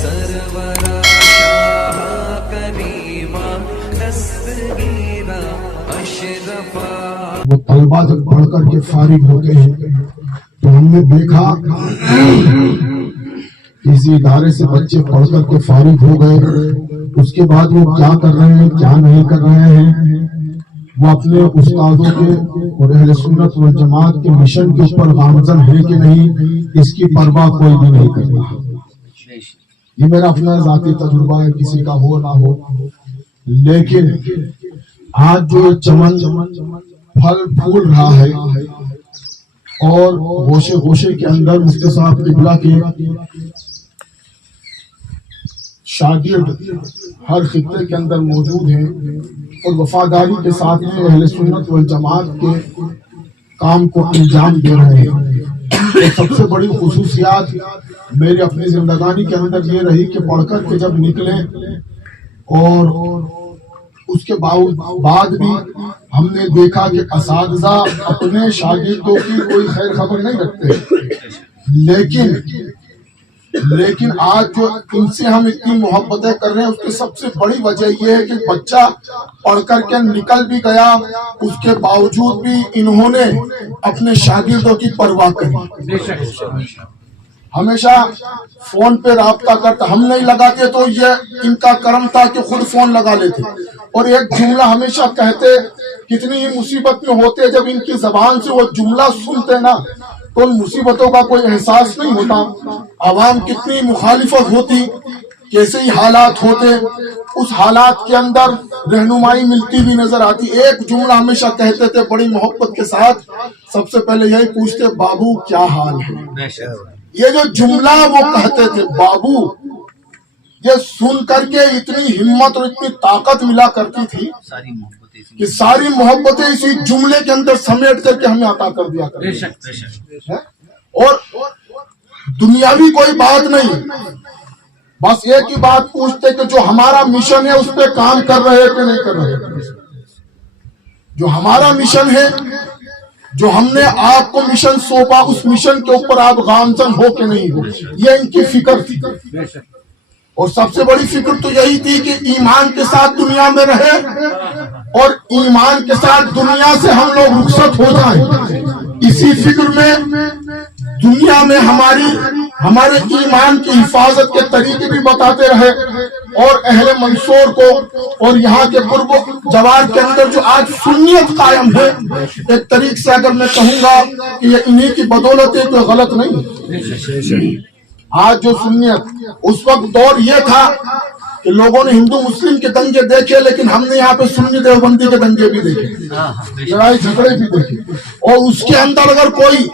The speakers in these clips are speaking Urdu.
سرورا شاہ کریمہ دستگیرہ اشرفا. وہ طلبہ جب پڑھ کر کے فارغ ہوتے ہیں تو ہم نے دیکھا کسی ادارے سے بچے پڑھ کر کے فارغ ہو گئے، اس کے بعد وہ کیا کر رہے ہیں کیا نہیں کر رہے ہیں، وہ اپنے استادوں کے اور اہل سنت والجماعت کے مشن کے اوپر گامزن ہے کہ نہیں، اس کی پرواہ کوئی بھی نہیں کر رہا. یہ میرا اپنا ذاتی تجربہ ہے، کسی کا ہو نہ ہو. لیکن آج جو چمن پھل پھول رہا ہے اور گوشے گوشے کے اندر مفتی صاحب قبلہ کے شاگرد ہر خطے کے اندر موجود ہیں اور وفاداری کے ساتھ میں اہل سنت والجماعت کے کام کو انجام دے رہے ہیں. اور سب سے بڑی خصوصیات میری اپنی زندگانی کے اندر یہ رہی کہ پڑھ کر کے جب نکلے اور اس کے بعد بھی ہم نے دیکھا کہ اساتذہ اپنے شاگردوں کی کوئی خیر خبر نہیں رکھتے، لیکن آج جو ان سے ہم اتنی محبتیں کر رہے ہیں اس کی سب سے بڑی وجہ یہ ہے کہ بچہ پڑھ کر کے نکل بھی گیا، اس کے باوجود بھی انہوں نے اپنے شاگردوں کی پرواہ کری. ہمیشہ فون پہ رابطہ کرتا، ہم نہیں لگاتے تو یہ ان کا کرم تھا کہ خود فون لگا لیتے. اور ایک جملہ ہمیشہ کہتے، کتنی ہی مصیبت میں ہوتے جب ان کی زبان سے وہ جملہ سنتے نا تو ان مصیبتوں کا کوئی احساس نہیں ہوتا. عوام کتنی مخالفت ہوتی، کیسے ہی حالات ہوتے، اس حالات کے اندر رہنمائی ملتی بھی نظر آتی. ایک جملہ ہمیشہ کہتے تھے بڑی محبت کے ساتھ، سب سے پہلے یہی پوچھتے بابو کیا حال ہے. یہ جو جملہ وہ کہتے تھے بابو، یہ سن کر کے اتنی ہمت اور اتنی طاقت ملا کرتی تھی کہ ساری محبتیں اسی جملے کے اندر سمیٹ کر کے ہمیں عطا کر دیا کرتے. اور دنیاوی کوئی بات نہیں، بس ایک ہی بات پوچھتے کہ جو ہمارا مشن ہے اس پہ کام کر رہے کہ نہیں کر رہے. جو ہمارا مشن ہے، جو ہم نے آپ کو مشن سونپا، اس مشن کے اوپر آپ گامزن ہو کہ نہیں ہو، یہ ان کی فکر تھی. اور سب سے بڑی فکر تو یہی تھی کہ ایمان کے ساتھ دنیا میں رہے اور ایمان کے ساتھ دنیا سے ہم لوگ رخصت ہو جائیں. اسی فکر میں دنیا میں ہمارے ایمان کی حفاظت کے طریقے بھی بتاتے رہے. اور اہل منصور کو اور یہاں کے قرب و جوار کے اندر جو آج سنیت قائم ہے، ایک طریق سے اگر میں کہوں گا کہ یہ انہی کی بدولت ہے تو غلط نہیں. آج جو سنیت، اس وقت دور یہ تھا کہ لوگوں نے ہندو مسلم کے دنگے دیکھے، لیکن ہم نے یہاں پہ سنی دیوبندی کے دنگے بھی دیکھے، لڑائی جھگڑے بھی دیکھے. اور اس کے اندر اگر کوئی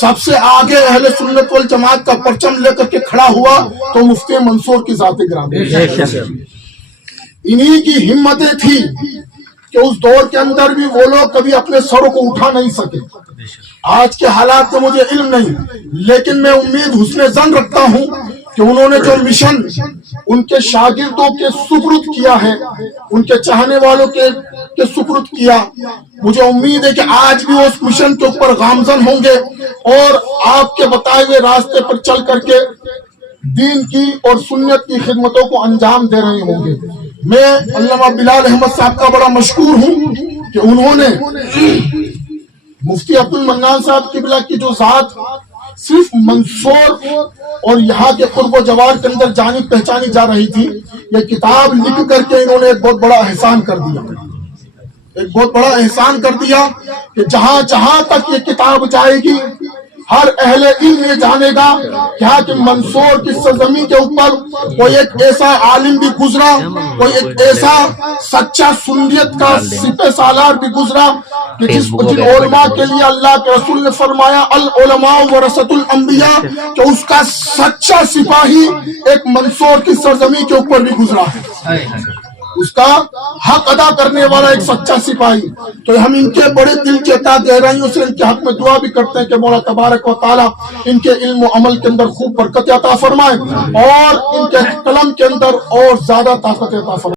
سب سے آگے اہل سنت والجماعت کا پرچم لے کر کے کھڑا ہوا تو مفتی منصور کی ذات گرامی. انہی کی ہمتیں تھی کہ اس دور کے اندر بھی وہ لوگ کبھی اپنے سروں کو اٹھا نہیں سکے. آج کے حالات میں مجھے علم نہیں، لیکن میں امید حسن ظن رکھتا ہوں کہ انہوں نے جو مشن ان کے شاگردوں کے سپرد کیا ہے، ان کے چاہنے والوں کے سپرد کیا، مجھے امید ہے کہ آج بھی وہ اس مشن کے اوپر گامزن ہوں گے اور آپ کے بتائے ہوئے راستے پر چل کر کے دین کی اور سنت کی خدمتوں کو انجام دے رہے ہوں گے. میں علامہ بلال احمد صاحب کا بڑا مشکور ہوں کہ انہوں نے مفتی عبد المنان صاحب قبلہ کی جو ذات صرف منصور اور یہاں کے قرب و جوار کے اندر جانی پہچانی جا رہی تھی، یہ کتاب لکھ کر کے انہوں نے ایک بہت بڑا احسان کر دیا. ایک بہت بڑا احسان کر دیا کہ جہاں جہاں تک یہ کتاب جائے گی ہر اہل علم یہ جانے گا کہ منصور کی سرزمین کے اوپر کوئی ایک ایسا عالم بھی گزرا، کوئی ایک ایسا سچا سنیت کا سپہ سالار بھی گزرا کہ جن علماء کے لیے اللہ کے رسول نے فرمایا العلماء ورثۃ الانبیاء، کہ اس کا سچا سپاہی ایک منصور کی سرزمین کے اوپر بھی گزرا ہے، اس کا حق ادا کرنے والا ایک سچا سپاہی. تو ہم ان کے بڑے دل کی عطا گہرائیوں سے ان کے حق میں دعا بھی کرتے ہیں کہ مولا تبارک و تعالی ان کے علم و عمل کے اندر خوب برکت عطا فرمائے اور ان کے قلم کے اندر اور زیادہ طاقت عطا فرمائے.